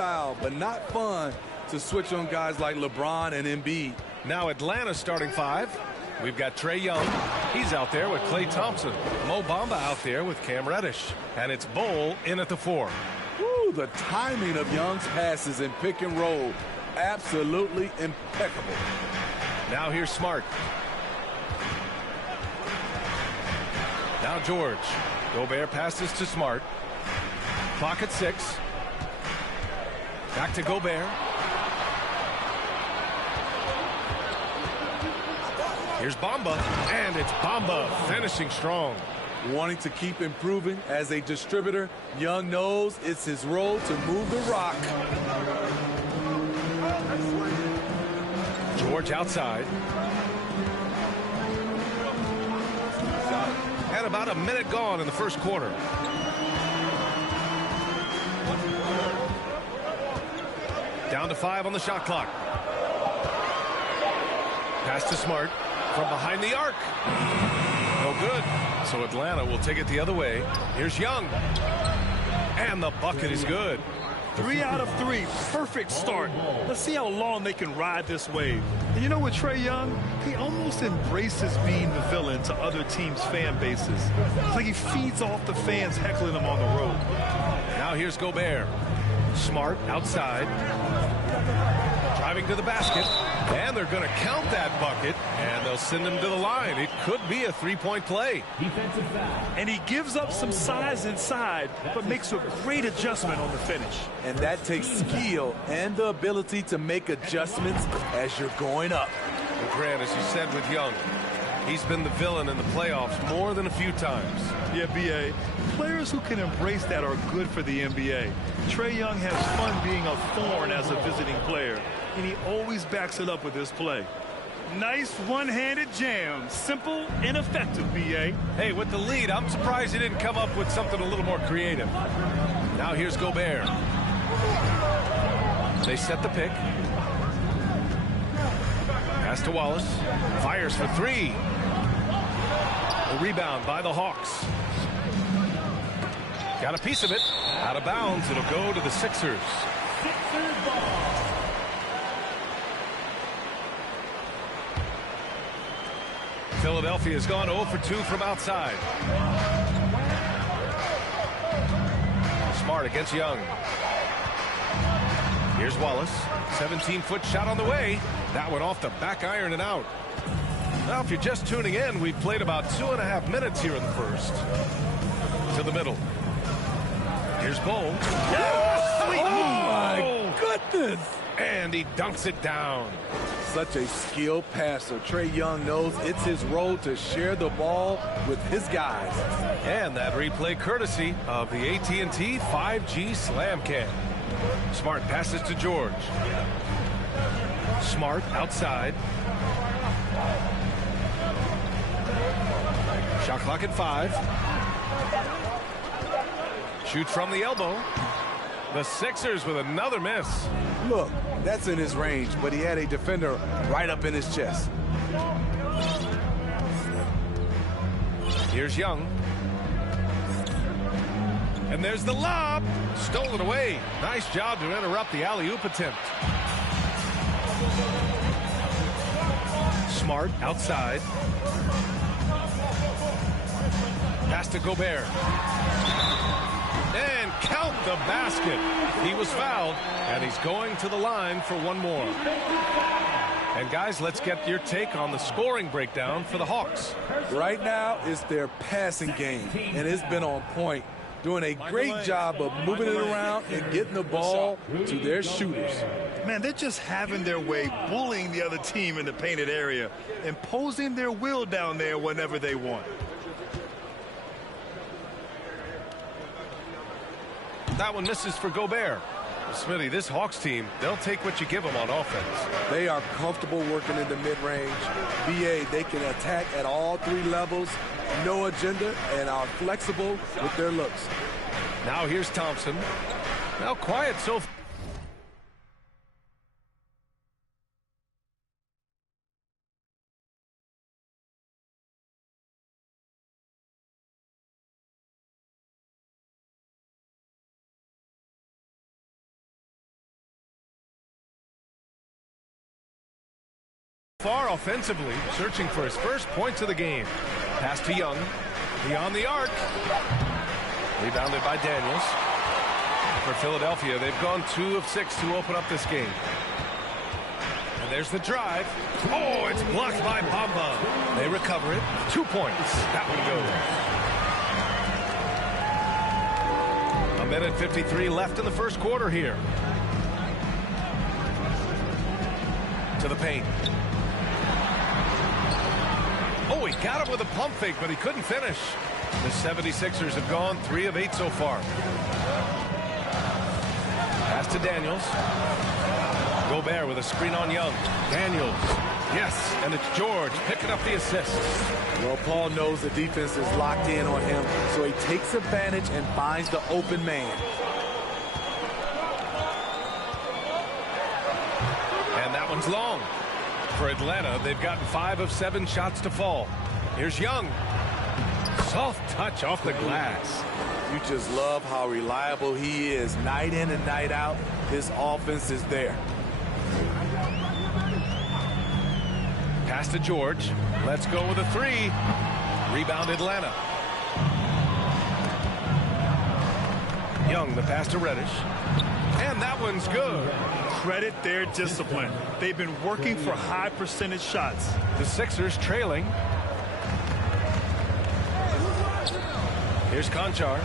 style, but not fun to switch on guys like LeBron and Embiid. Now Atlanta starting five. We've got Trae Young. He's out there with Klay Thompson. Mo Bamba out there with Cam Reddish. And it's Bol in at the 4. Woo, the timing of Young's passes in pick and roll, absolutely impeccable. Now here's Smart. Now George. Gobert passes to Smart. Clock at 6. Back to Gobert. Here's Bamba, and it's Bamba finishing strong. Wanting to keep improving as a distributor, Young knows it's his role to move the rock. George outside. And about a minute gone in the first quarter. Down to 5 on the shot clock. Pass to Smart from behind the arc. No good. So Atlanta will take it the other way. Here's Young. And the bucket is good. 3 out of 3. Perfect start. Let's see how long they can ride this wave. And you know what, Trae Young? He almost embraces being the villain to other teams' fan bases. It's like he feeds off the fans heckling him on the road. Now here's Gobert. Smart outside. Driving to the basket. And they're going to count that bucket. And they'll send him to the line. It could be a three-point play. And he gives up some size inside, but makes a great adjustment on the finish. And that takes skill and the ability to make adjustments as you're going up. And Grant, as you said with Young, he's been the villain in the playoffs more than a few times. Yeah, B.A. Players who can embrace that are good for the NBA. Trae Young has fun being a thorn as a visiting player, and he always backs it up with his play. Nice one-handed jam. Simple and effective, B.A. Hey, with the lead, I'm surprised he didn't come up with something a little more creative. Now here's Gobert. They set the pick. Pass to Wallace. Fires for 3. A rebound by the Hawks. Got a piece of it. Out of bounds. It'll go to the Sixers. Philadelphia has gone 0 for 2 from outside. Smart against Young. Here's Wallace. 17-foot shot on the way. That went off the back iron and out. Now, if you're just tuning in, we've played about 2.5 minutes here in the first. To the middle. Here's Bol. Oh, my goodness. And he dunks it down. Such a skilled passer. Trae Young knows it's his role to share the ball with his guys. And that replay courtesy of the AT&T 5G Slam Cam. Smart passes to George. Smart outside. Shot clock at 5. Shoots from the elbow. The Sixers with another miss. Look, that's in his range, but he had a defender right up in his chest. Here's Young. And there's the lob. Stolen away. Nice job to interrupt the alley-oop attempt. Smart outside. Pass to Gobert. And count the basket. He was fouled, and he's going to the line for one more. And guys, let's get your take on the scoring breakdown for the Hawks. Right now, it's their passing game, and it's been on point. Doing a great job of moving it around and getting the ball to their shooters. Man, they're just having their way, bullying the other team in the painted area, imposing their will down there whenever they want. That one misses for Gobert. Smitty, this Hawks team, they'll take what you give them on offense. They are comfortable working in the mid-range. BA, they can attack at all 3 levels, no agenda, and are flexible with their looks. Now here's Thompson. Now quiet so far. Far offensively, searching for his first points of the game. Pass to Young. Beyond the arc. Rebounded by Daniels. For Philadelphia, they've gone 2 of 6 to open up this game. And there's the drive. Oh, it's blocked by Bamba. They recover it. 2 points. That one goes. 1:53 left in the first quarter here. To the paint. Oh, he got him with a pump fake, but he couldn't finish. The 76ers have gone 3 of 8 so far. Pass to Daniels. Gobert with a screen on Young. Daniels. Yes, and it's George picking up the assist. Well, Paul knows the defense is locked in on him, so he takes advantage and finds the open man. And that one's long. For Atlanta, they've gotten 5 of 7 shots to fall. Here's Young. Soft touch off the glass. You just love how reliable he is. Night in and night out, his offense is there. Pass to George. Let's go with a 3. Rebound Atlanta. Young, the pass to Reddish. And that one's good. Credit their discipline. They've been working for high percentage shots. The Sixers trailing. Here's Conchar.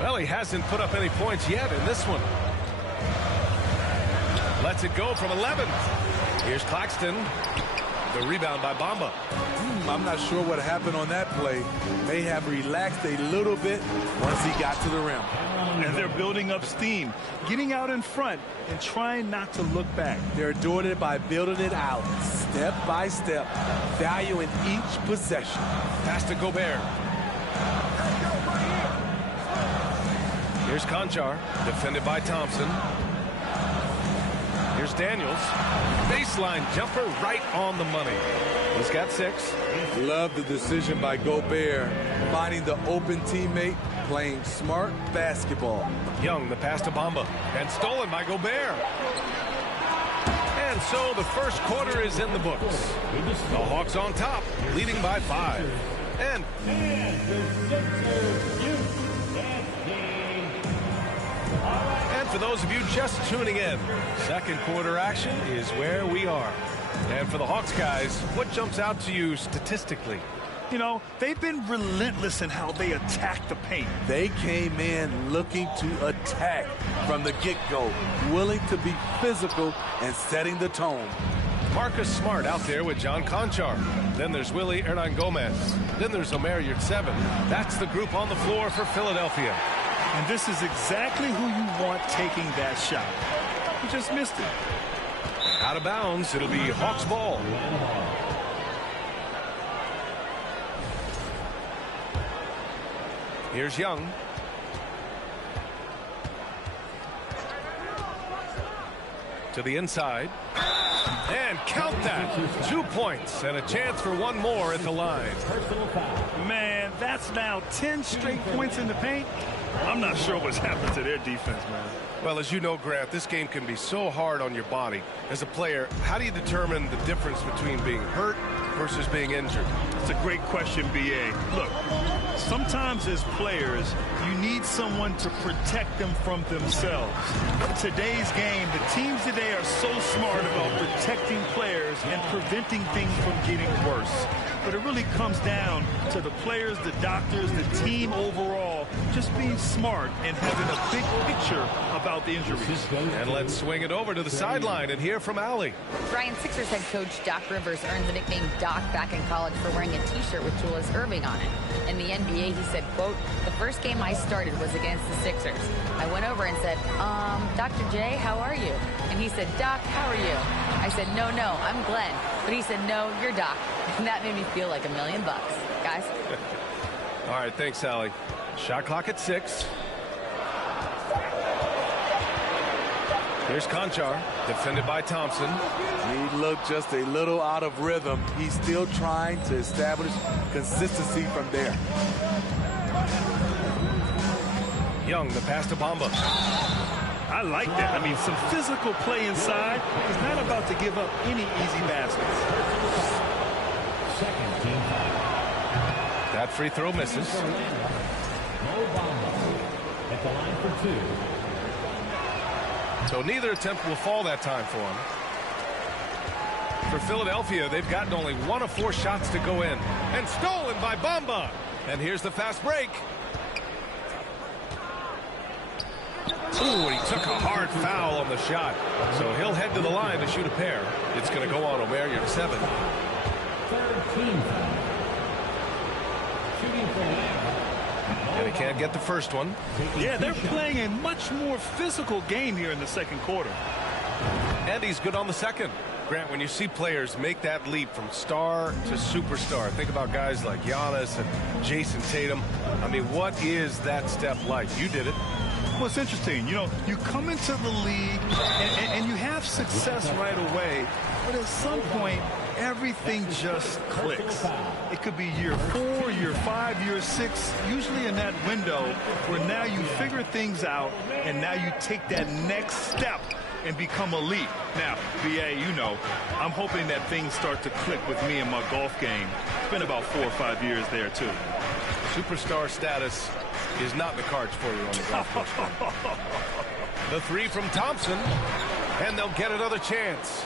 Well, he hasn't put up any points yet in this one. Lets it go from 11. Here's Claxton. The rebound by Bamba. I'm not sure what happened on that play. May have relaxed a little bit once he got to the rim. And they're building up steam, getting out in front and trying not to look back. They're doing it by building it out, step by step, valuing each possession. Pass to Gobert. Here's Conchar, defended by Thompson. Here's Daniels. Baseline jumper right on the money. He's got 6. Love the decision by Gobert, finding the open teammate, playing smart basketball. Young, the pass to Bamba, and stolen by Gobert. And so the first quarter is in the books. The Hawks on top, leading by 5. And for those of you just tuning in, second quarter action is where we are. And for the Hawks guys, what jumps out to you statistically? You know, they've been relentless in how they attack the paint. They came in looking to attack from the get-go, willing to be physical and setting the tone. Marcus Smart out there with John Conchar. Then there's Willie Hernangomez. Then there's Omer Yurtseven. That's the group on the floor for Philadelphia. And this is exactly who you want taking that shot. You just missed it. Out of bounds, it'll be Hawks ball. Here's Young. To the inside. And count that. 2 points and a chance for one more at the line. Man, that's now 10 straight points in the paint. I'm not sure what's happened to their defense, man. Well, as you know, Grant, this game can be so hard on your body. As a player, how do you determine the difference between being hurt versus being injured? It's a great question, B.A. Look, sometimes as players, you need someone to protect them from themselves. In today's game, the teams today are so smart about protecting players and preventing things from getting worse. But it really comes down to the players, the doctors, the team overall, just being smart and having a big picture about the injuries. And let's swing it over to the sideline and hear from Allie. Ryan, Sixers head coach Doc Rivers earned the nickname Doc back in college for wearing a T-shirt with Julius Erving on it. In the NBA, he said, quote, "The first game I started was against the Sixers. I went over and said, Dr. J, how are you?" And he said, "Doc, how are you?" I said, no, I'm Glenn." But he said, "No, you're Doc." And that made me feel like $1 million, guys. All right, thanks, Allie. Shot clock at 6. Here's Conchar, defended by Thompson. He looked just a little out of rhythm. He's still trying to establish consistency from there. Young, the pass to Bamba. I like that. I mean, some physical play inside. He's not about to give up any easy baskets. Second team foul. That free throw misses. Mo Bamba at the line for 2. So neither attempt will fall that time for him. For Philadelphia, they've gotten only 1 of 4 shots to go in. And stolen by Bamba. And here's the fast break. Ooh, and he took a hard foul on the shot. So he'll head to the line to shoot a pair. It's going to go on Omer, your 7. Third team foul. Shooting for Atlanta. And he can't get the first one. Yeah, they're playing a much more physical game here in the second quarter. And he's good on the second. Grant, when you see players make that leap from star to superstar, think about guys like Giannis and Jason Tatum. I mean, what is that step like? You did it. Well, it's interesting. You know, you come into the league and you have success right away, but at some point, everything just clicks. It could be year 4, year 5, year 6, usually in that window where now you figure things out and now you take that next step and become elite. Now, BA, you know, I'm hoping that things start to click with me in my golf game. It's been about 4 or 5 years there, too. Superstar status is not in the cards for you on the golf course. The 3 from Thompson, and they'll get another chance.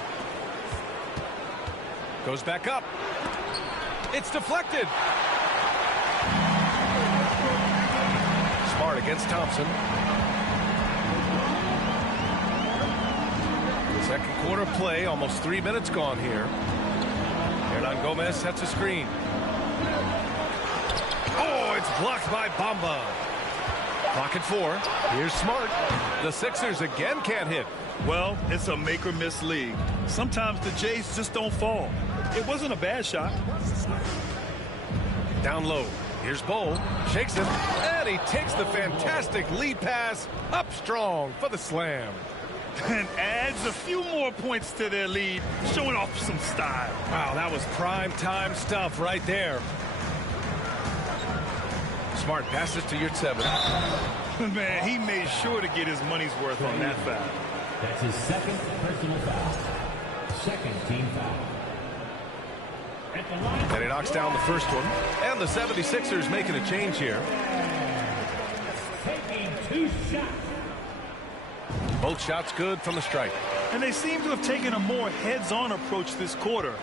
Goes back up. It's deflected. Smart against Thompson. Second quarter play, almost 3 minutes gone here. Hernan Gomez sets a screen. Oh, it's blocked by Bamba. Clock at 4. Here's Smart. The Sixers again can't hit. Well, it's a make or miss league. Sometimes the Jays just don't fall. It wasn't a bad shot. Down low. Here's Bowl. Shakes it. And he takes the fantastic lead pass up strong for the slam. And adds a few more points to their lead, showing off some style. Wow, that was prime time stuff right there. Smart passes to your 7. Man, he made sure to get his money's worth on that foul. That's his second personal foul. Second team foul. At the line. And he knocks down the first one. And the 76ers making a change here. Taking 2 shots. Both shots good from the stripe. And they seem to have taken a more heads-on approach this quarter,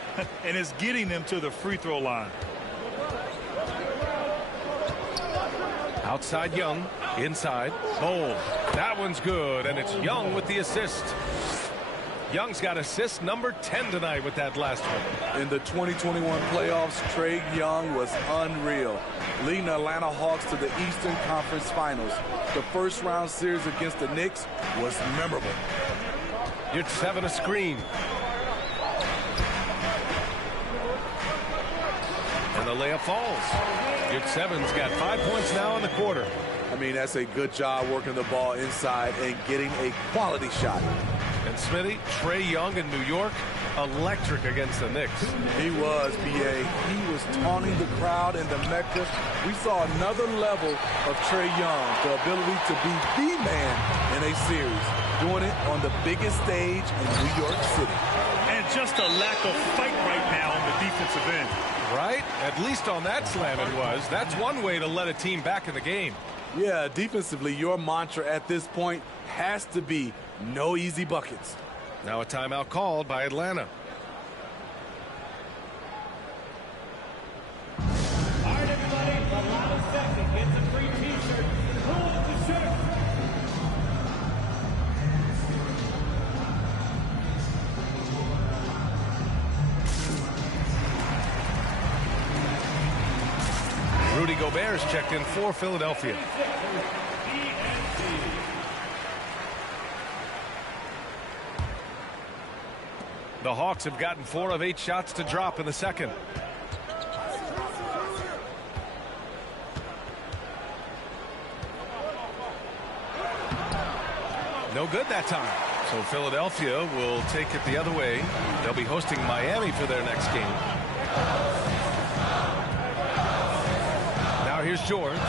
and it's getting them to the free throw line. Outside Young, inside Bowl. That one's good, and it's Young with the assist. Young's got assist number 10 tonight with that last one. In the 2021 playoffs, Trae Young was unreal, leading the Atlanta Hawks to the Eastern Conference Finals. The first round series against the Knicks was memorable. You're 7 a screen. And the layup falls. Your 7's got 5 points now in the quarter. I mean, that's a good job working the ball inside and getting a quality shot. And Smitty, Trae Young in New York, electric against the Knicks. He was, B.A. He was taunting the crowd in the Mecca. We saw another level of Trae Young, the ability to be the man in a series, doing it on the biggest stage in New York City. And just a lack of fight right now on the defensive end. Right? At least on that slam it was. That's one way to let a team back in the game. Yeah, defensively, your mantra at this point has to be no easy buckets. Now a timeout called by Atlanta. All right, everybody, the loudest second gets a free t-shirt. Pull up the shirt. Rudy Gobert's checked in for Philadelphia. The Hawks have gotten 4 of 8 shots to drop in the second. No good that time. So Philadelphia will take it the other way. They'll be hosting Miami for their next game. Now here's George.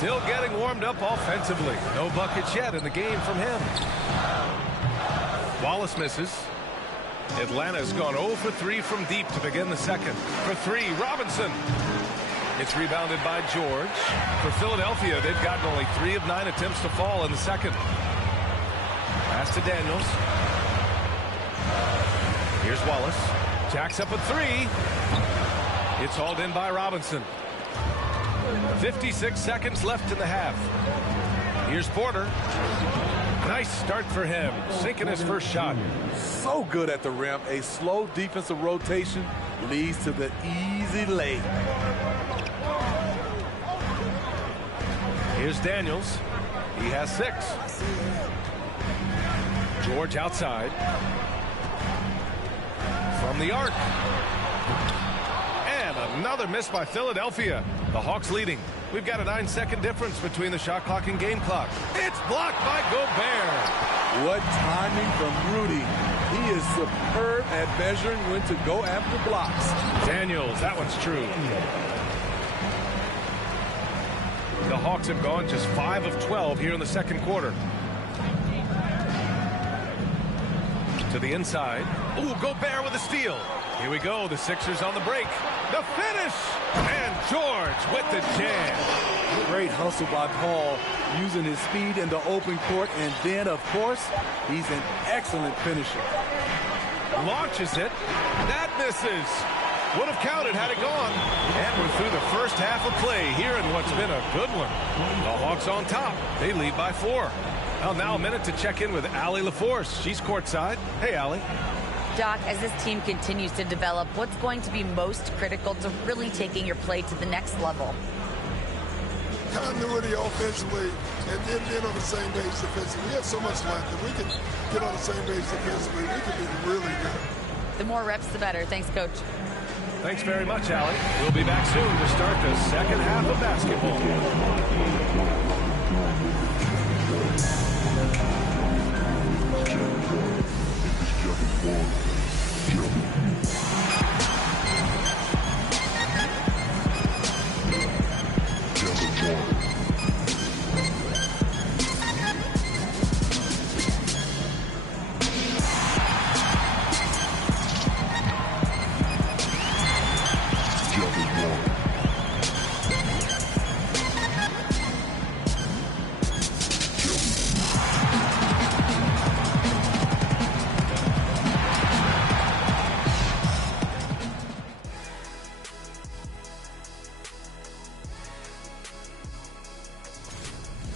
Still getting warmed up offensively. No buckets yet in the game from him. Wallace misses. Atlanta's gone 0 for 3 from deep to begin the second. For 3, Robinson. It's rebounded by George. For Philadelphia, they've gotten only 3 of 9 attempts to fall in the second. Pass to Daniels. Here's Wallace. Jacks up a 3. It's hauled in by Robinson. 56 seconds left in the half. Here's Porter. Nice start for him, sinking his first shot. So good at the rim. A slow defensive rotation leads to the easy lay. Here's Daniels. He has 6. George outside. From the arc. And another miss by Philadelphia. The Hawks leading. We've got a 9-second difference between the shot clock and game clock. It's blocked by Gobert. What timing from Rudy. He is superb at measuring when to go after blocks. Daniels, that one's true. The Hawks have gone just 5 of 12 here in the second quarter. To the inside. Ooh, Gobert with a steal. Here we go, the Sixers on the break. The finish! And George with the jam. Great hustle by Paul, using his speed in the open court, and then, of course, he's an excellent finisher. Launches it. That misses. Would have counted had it gone. And we're through the first half of play here in what's been a good one. The Hawks on top. They lead by 4. Well, now a minute to check in with Allie LaForce. She's courtside. Hey, Allie. Doc, as this team continues to develop, what's going to be most critical to really taking your play to the next level? Continuity offensively and then being on the same page defensively. We have so much left. If we can get on the same page defensively, we can be really good. The more reps, the better. Thanks, Coach. Thanks very much, Allie. We'll be back soon to start the second half of basketball.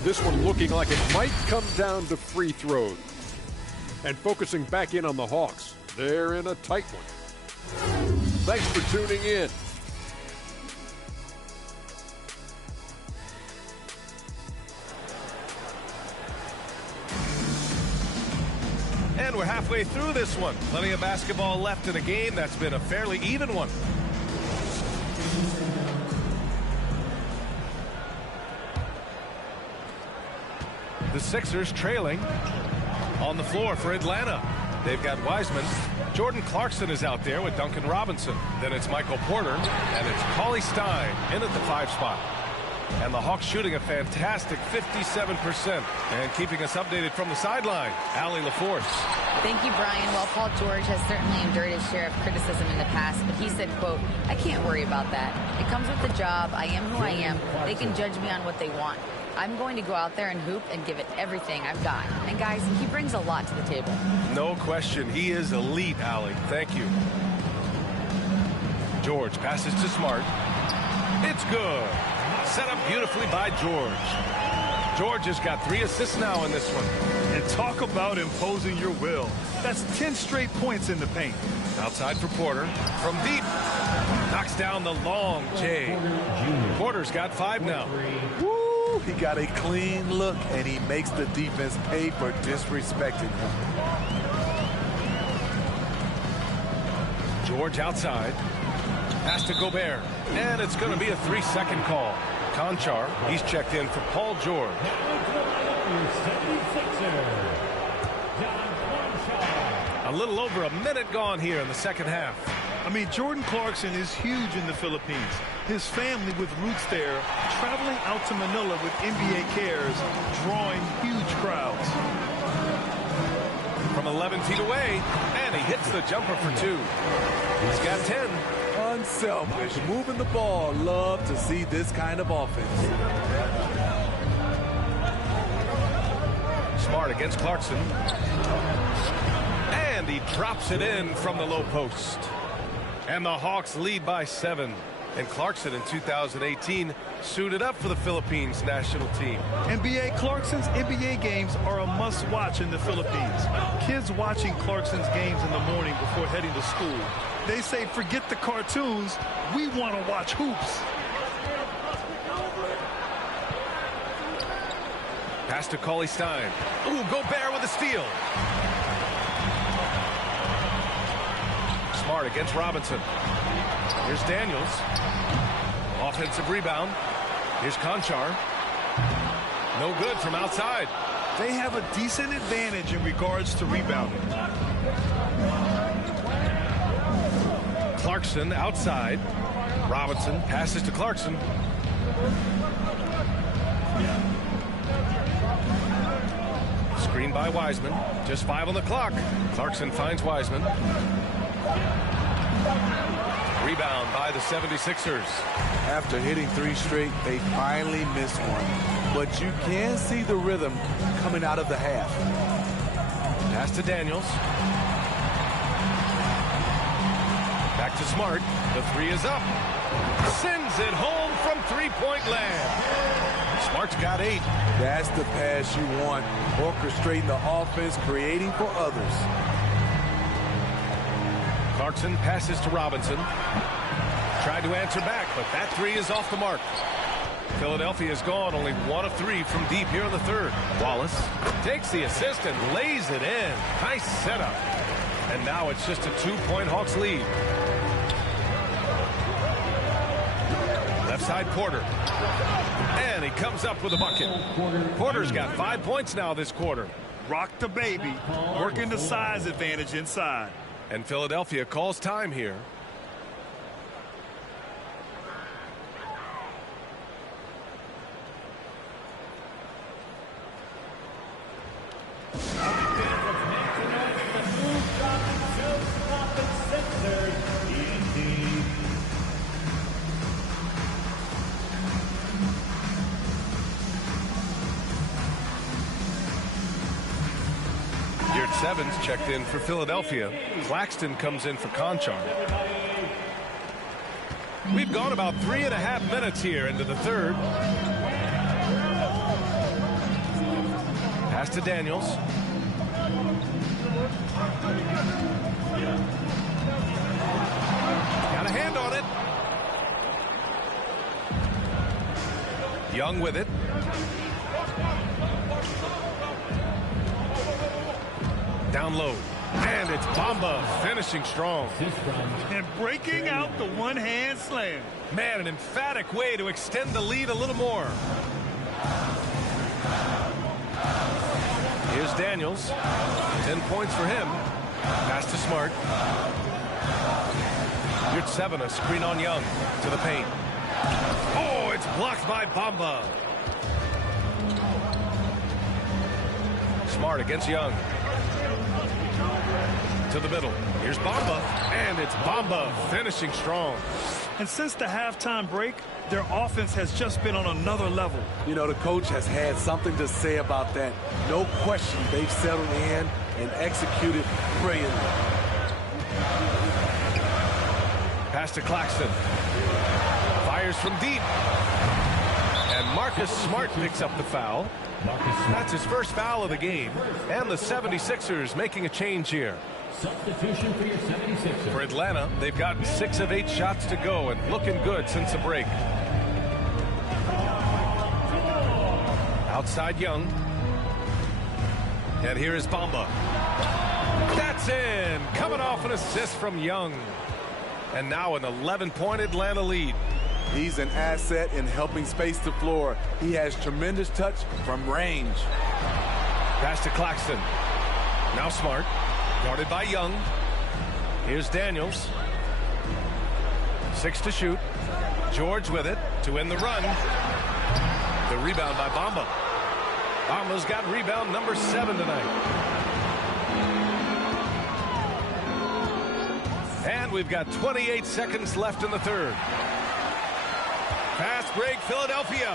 This one looking like it might come down to free throws. And focusing back in on the Hawks. They're in a tight one. Thanks for tuning in. And we're halfway through this one. Plenty of basketball left in a game that's been a fairly even one. The Sixers trailing on the floor for Atlanta. They've got Wiseman. Jordan Clarkson is out there with Duncan Robinson. Then it's Michael Porter, and it's Cauley Stein in at the 5 spot. And the Hawks shooting a fantastic 57% and keeping us updated from the sideline. Allie LaForce. Thank you, Brian. Well, Paul George has certainly endured his share of criticism in the past, but he said, quote, "I can't worry about that. It comes with the job. I am who I am. They can judge me on what they want. I'm going to go out there and hoop and give it everything I've got." And guys, he brings a lot to the table. No question. He is elite, Allie. Thank you. George passes to Smart. It's good. Set up beautifully by George. George has got 3 assists now in this one. And talk about imposing your will. That's 10 straight points in the paint. Outside for Porter. From deep. Knocks down the long J. Porter's got 5 now. Woo, he got a clean look, and he makes the defense pay for disrespecting him. George outside. Pass to Gobert. And it's going to be a 3-second call. Conchar, he's checked in for Paul George. A little over a minute gone here in the second half. I mean, Jordan Clarkson is huge in the Philippines. His family with roots there, traveling out to Manila with NBA cares, drawing huge crowds. From 11 feet away, and he hits the jumper for 2. He's got 10. Unselfish, moving the ball. Love to see this kind of offense. Smart against Clarkson. And he drops it in from the low post. And the Hawks lead by 7. And Clarkson in 2018 suited up for the Philippines national team. Clarkson's NBA games are a must-watch in the Philippines. Kids watching Clarkson's games in the morning before heading to school. They say, forget the cartoons, we want to watch hoops. Pass to Cauley Stein. Ooh, Gobert with a steal. Smart against Robinson. Here's Daniels. Offensive rebound. Here's Conchar. No good from outside. They have a decent advantage in regards to rebounding. Clarkson outside. Robinson passes to Clarkson. Screen by Wiseman. Just 5 on the clock. Clarkson finds Wiseman. Rebound by the 76ers. After hitting 3 straight, they finally missed one. But you can see the rhythm coming out of the half. Pass to Daniels. Back to Smart. The 3 is up. Sends it home from three-point land. Smart's got 8. That's the pass you want. Orchestrating the offense, creating for others. Clarkson passes to Robinson. Tried to answer back, but that 3 is off the mark. Philadelphia has gone only 1 of 3 from deep here in the 3rd. Wallace takes the assist and lays it in. Nice setup. And now it's just a 2-point Hawks lead. Left side Porter. And he comes up with a bucket. Porter's got 5 points now this quarter. Rock the baby, working the size advantage inside. And Philadelphia calls time here. Evans checked in for Philadelphia. Claxton comes in for Conchar. We've gone about 3.5 minutes here into the 3rd. Pass to Daniels. Got a hand on it. Young with it. Down low. And it's Bamba finishing strong. And breaking out the one-hand slam. Man, an emphatic way to extend the lead a little more. Here's Daniels. 10 points for him. Pass to Smart. Here's 7, a screen on Young to the paint. Oh, it's blocked by Bamba. Smart against Young. To the middle. Here's Bamba. And it's Bamba finishing strong. And since the halftime break, their offense has just been on another level. You know, the coach has had something to say about that. No question, they've settled in and executed brilliantly. Pass to Claxton. Fires from deep. And Marcus Smart picks up the foul. That's his first foul of the game. And the 76ers making a change here. Substitution for your 76ers. For Atlanta, they've gotten 6 of 8 shots to go and looking good since the break. Outside Young. And here is Bamba. That's in. Coming off an assist from Young. And now an 11-point Atlanta lead. He's an asset in helping space the floor. He has tremendous touch from range. Pass to Claxton. Now Smart. Guarded by Young. Here's Daniels. 6 to shoot. George with it to win the run. The rebound by Bamba. Bamba's got rebound number 7 tonight. And we've got 28 seconds left in the third. Fast break, Philadelphia.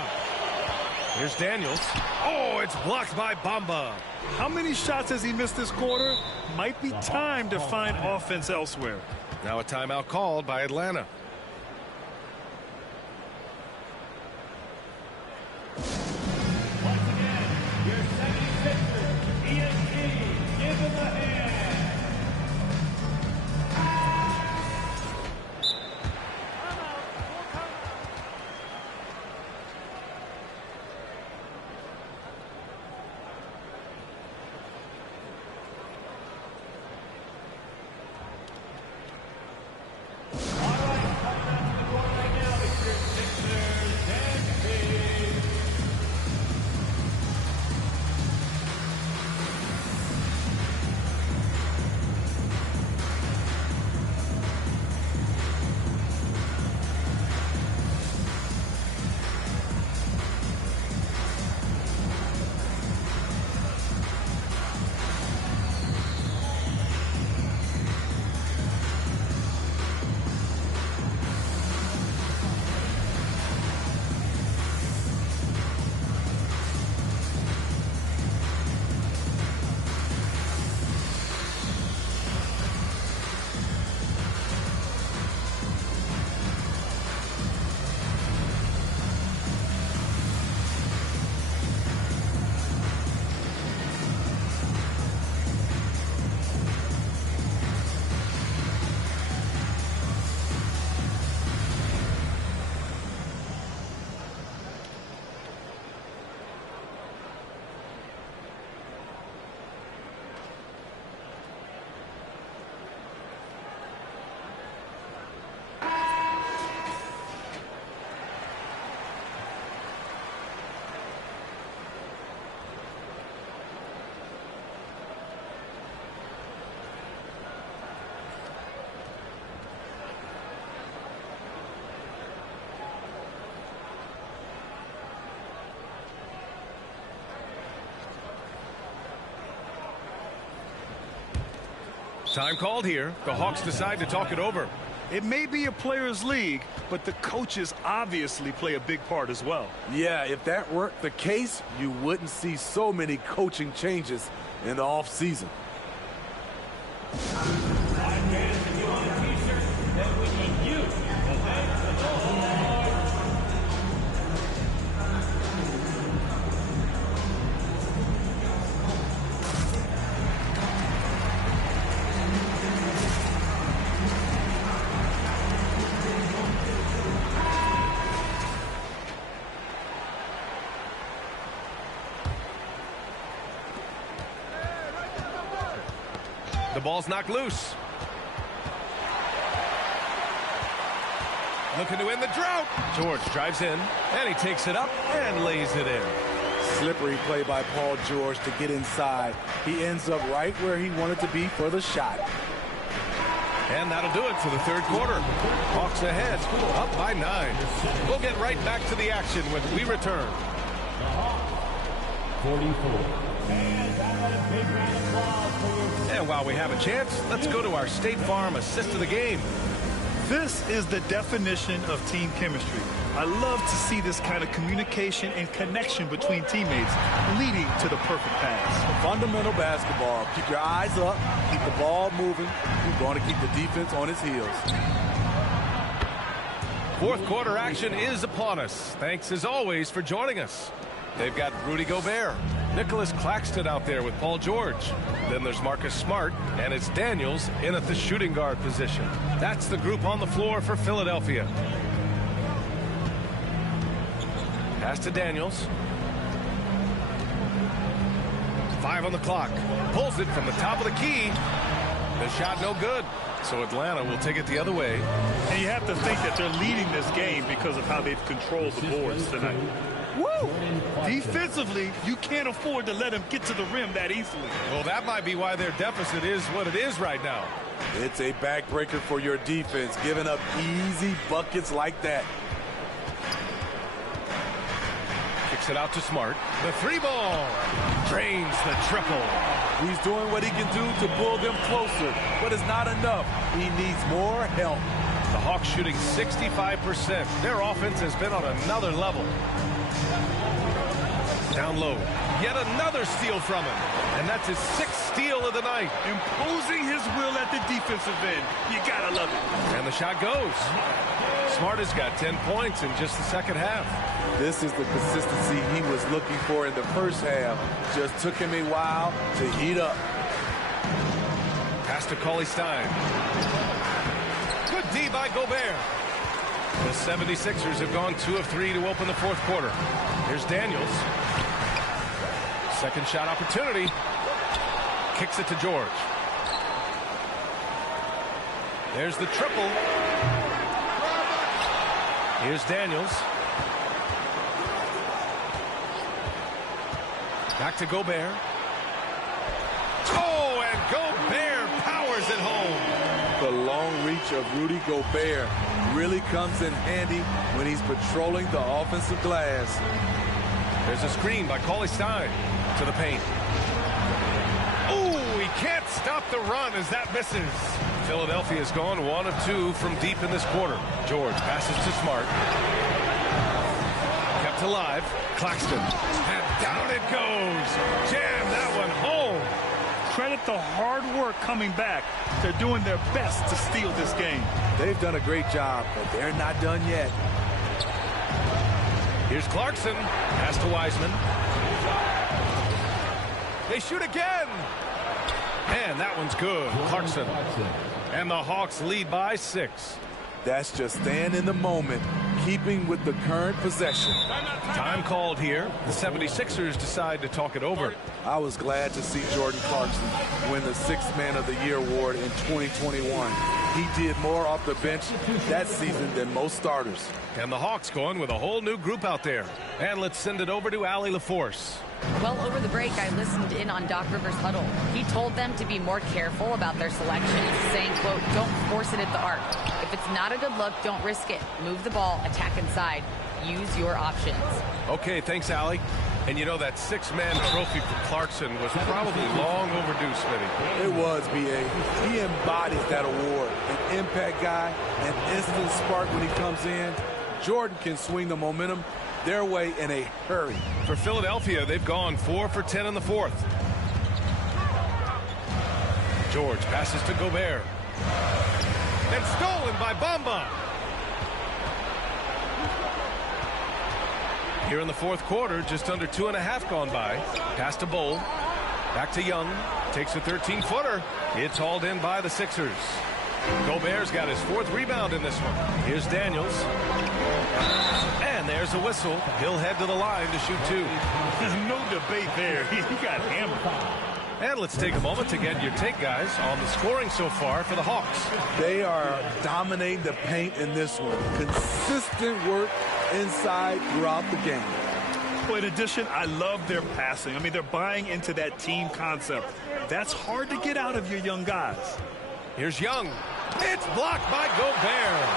Here's Daniels. Oh, it's blocked by Bamba. How many shots has he missed this quarter? Might be time to find offense elsewhere. Now a timeout called by Atlanta. Once again, your 76ers, ESG, give him a hand. Time called here. The Hawks decide to talk it over. It may be a players' league, but the coaches obviously play a big part as well. Yeah, if that were the case, you wouldn't see so many coaching changes in the offseason. The ball's knocked loose. Looking to end the drought. George drives in, and he takes it up and lays it in. Slippery play by Paul George to get inside. He ends up right where he wanted to be for the shot. And that'll do it for the third quarter. Hawks ahead, up by 9. We'll get right back to the action when we return. 44. And while we have a chance, let's go to our State Farm assist of the game. This is the definition of team chemistry. I love to see this kind of communication and connection between teammates leading to the perfect pass. Fundamental basketball. Keep your eyes up, keep the ball moving. You're going to keep the defense on its heels. Fourth quarter action is upon us. Thanks as always for joining us. They've got Rudy Gobert, Nicholas Claxton out there with Paul George. Then there's Marcus Smart, and it's Daniels in at the shooting guard position. That's the group on the floor for Philadelphia. Pass to Daniels. 5 on the clock. Pulls it from the top of the key. The shot no good. So Atlanta will take it the other way. And you have to think that they're leading this game because of how they've controlled the boards tonight. Woo! Defensively, you can't afford to let him get to the rim that easily. Well, that might be why their deficit is what it is right now. It's a backbreaker for your defense, giving up easy buckets like that. Kicks it out to Smart. The three ball. Drains the triple. He's doing what he can do to pull them closer, but it's not enough. He needs more help. The Hawks shooting 65%. Their offense has been on another level. Down low. Yet another steal from him. And that's his 6th steal of the night. Imposing his will at the defensive end. You gotta love it. And the shot goes. Smart has got 10 points in just the second half. This is the consistency he was looking for in the first half. Just took him a while to heat up. Pass to Cauley-Stein. Good D by Gobert. The 76ers have gone 2 of 3 to open the fourth quarter. Here's Daniels. Second shot opportunity. Kicks it to George. There's the triple. Here's Daniels. Back to Gobert. Oh, and Gobert powers it home. The long reach of Rudy Gobert really comes in handy when he's patrolling the offensive glass. There's a screen by Cauley-Stein to the paint. Oh, he can't stop the run as that misses. Philadelphia's gone 1 of 2 from deep in this quarter. George passes to Smart. Kept alive. Claxton. And down it goes. Jam that one home. Credit the hard work coming back. They're doing their best to steal this game. They've done a great job, but they're not done yet. Here's Clarkson. Pass to Wiseman. They shoot again. And that one's good. Clarkson. And the Hawks lead by 6. That's just staying in the moment, keeping with the current possession. Time called here. The 76ers decide to talk it over. I was glad to see Jordan Clarkson win the 6th Man of the Year award in 2021. He did more off the bench that season than most starters. And the Hawks going with a whole new group out there. And let's send it over to Allie LaForce. Well, over the break, I listened in on Doc Rivers' huddle. He told them to be more careful about their selections, saying, quote, don't force it at the arc. If it's not a good look, don't risk it. Move the ball, attack inside. Use your options. Okay, thanks, Allie. And you know that 6-man trophy for Clarkson was probably long overdue, Smitty. It was, B.A. He embodies that award. An impact guy, an instant spark when he comes in. Jordan can swing the momentum their way in a hurry. For Philadelphia, they've gone 4 for 10 in the fourth. George passes to Gobert. And stolen by Bamba. Here in the fourth quarter, just under 2.5 gone by. Pass to Bowl. Back to Young. Takes a 13-footer. It's hauled in by the Sixers. Gobert's got his 4th rebound in this one. Here's Daniels. And there's a whistle. He'll head to the line to shoot 2. No debate there. He got hammered. And let's take a moment to get your take, guys, on the scoring so far for the Hawks. They are dominating the paint in this one. Consistent work inside throughout the game. Well, in addition, I love their passing. I mean, they're buying into that team concept. That's hard to get out of your young guys. Here's Young. It's blocked by Gobert.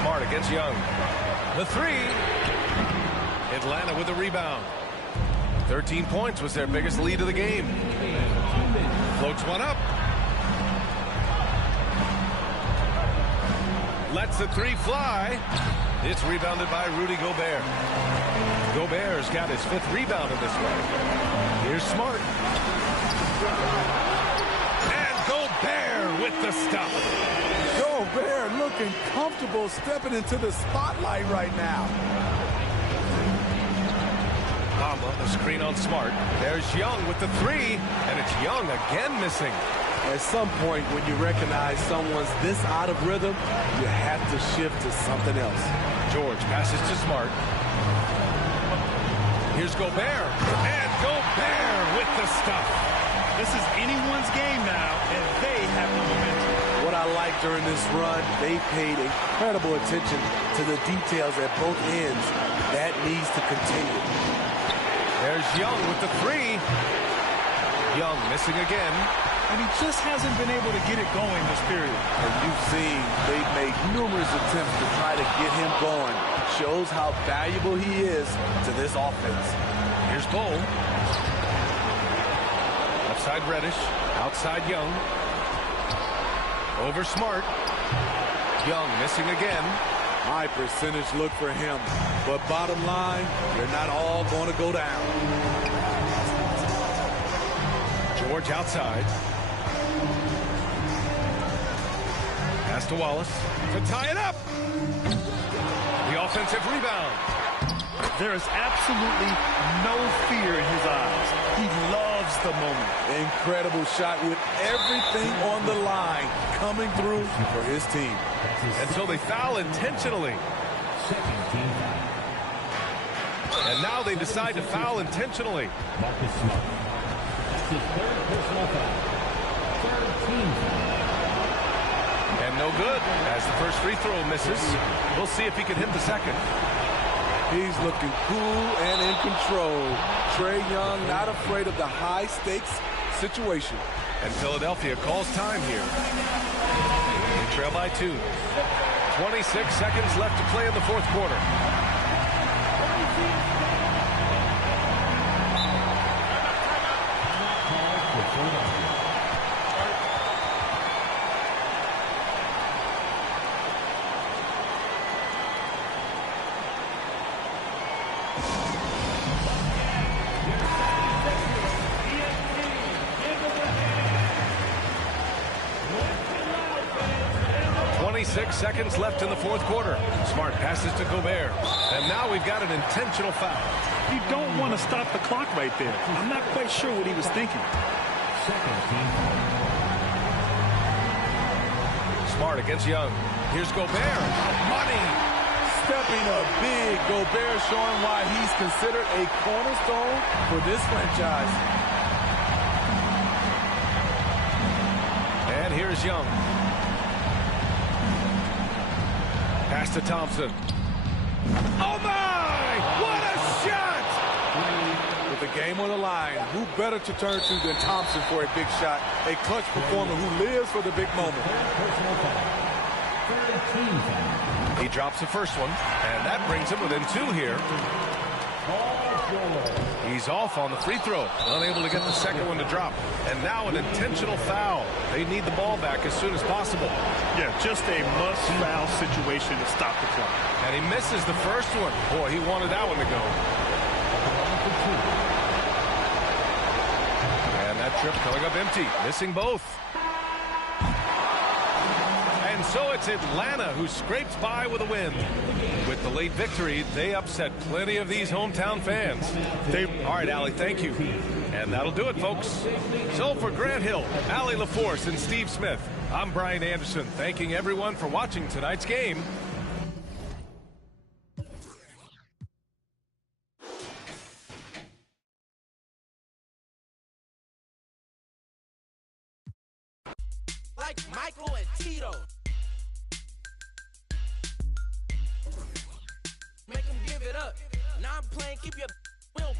Smart against Young. The 3. Atlanta with the rebound. 13 points was their biggest lead of the game. Floats one up. Lets the 3 fly. It's rebounded by Rudy Gobert. Gobert's got his 5th rebound in this one. Here's Smart. And Gobert with the stop. Gobert looking comfortable stepping into the spotlight right now. Bamba, the screen on Smart. There's Young with the 3, and it's Young again missing. At some point, when you recognize someone's this out of rhythm, you have to shift to something else. George passes to Smart. Here's Gobert, and Gobert with the stuff. This is anyone's game now, and they have the momentum. What I like during this run, they paid incredible attention to the details at both ends. That needs to continue. There's Young with the 3. Young missing again. And he just hasn't been able to get it going this period. And you've seen they've made numerous attempts to try to get him going. Shows how valuable he is to this offense. Here's Bull. Outside Reddish. Outside Young. Over Smart. Young missing again. High percentage look for him. But bottom line, they're not all going to go down. George outside. Pass to Wallace to tie it up. The offensive rebound. There is absolutely no fear in his eyes. He loves the moment. Incredible shot with everything on the line coming through for his team. And so they foul intentionally. Second team foul. And now they decide to foul intentionally. Marcus Smart. That's his third personal foul. Third team foul. And no good as the first free throw misses. We'll see if he can hit the second. He's looking cool and in control. Trae Young not afraid of the high-stakes situation. And Philadelphia calls time here. They trail by 2. 26 seconds left to play in the fourth quarter. Seconds left in the fourth quarter. Smart passes to Gobert. And now we've got an intentional foul. You don't want to stop the clock right there. I'm not quite sure what he was thinking. Second team foul. Smart against Young. Here's Gobert. Money. Stepping up big. Gobert showing why he's considered a cornerstone for this franchise. And here's Young. Pass to Thompson. Oh, my! What a shot! With the game on the line, who better to turn to than Thompson for a big shot? A clutch performer who lives for the big moment. Personal foul. Third team foul. He drops the first one, and that brings him within 2 here. He's off on the free throw, unable to get the second one to drop. And now an intentional foul. They need the ball back as soon as possible. Yeah, just a must-foul situation to stop the clock. And he misses the first one. Boy, he wanted that one to go. And that trip coming up empty, missing both. And so it's Atlanta who scrapes by with a win. With the late victory, they upset plenty of these hometown fans. All right, Allie, thank you. And that'll do it, folks. So for Grant Hill, Allie LaForce, and Steve Smith, I'm Brian Anderson, thanking everyone for watching tonight's game. Like Michael and Tito. Make them give it up. Now I'm playing, keep your... We don't